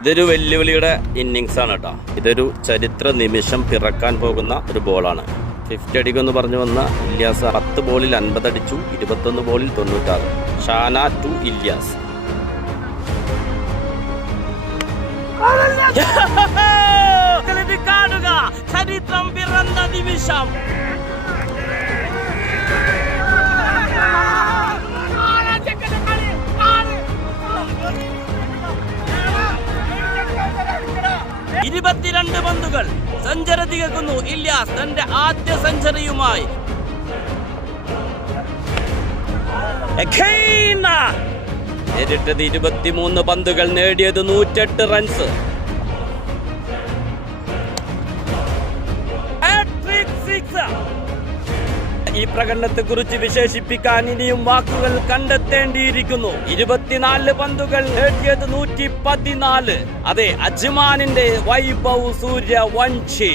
ഇതൊരു വെല്ലുവിളിയുടെ ഇന്നിങ്സ് ആണ് കേട്ടോ. ഇതൊരു ചരിത്ര നിമിഷം പിറക്കാൻ പോകുന്ന ഒരു ബോളാണ്. 50 അടിക്കുമെന്ന് പറഞ്ഞു വന്ന ഇല്യാസ് 10 ബോളിൽ 50 അടിച്ചു, 21 ബോളിൽ 96. ഷാന ടു ഇല്യാസ്. കാണുക ചരിത്രം പിറന്ന നിമിഷം. ഇരുപത്തിരണ്ട് പന്തുകൾ സെഞ്ചുറി തികക്കുന്നു ഇല്യാസ് തന്റെ ആദ്യ സെഞ്ചുറിയുമായി. നേരിട്ടത് 23 പന്തുകൾ, നേടിയത് 108 റൺസ്. ഈ പ്രകടനത്തെ കുറിച്ച് വിശേഷിപ്പിക്കാൻ ഇനിയും വാക്കുകൾ കണ്ടെത്തേണ്ടിയിരിക്കുന്നു. 24 പന്തുകൾ, നേടിയത് 114. അതെ, അജ്മാനിന്റെ വൈഭവ് സൂര്യവംശി.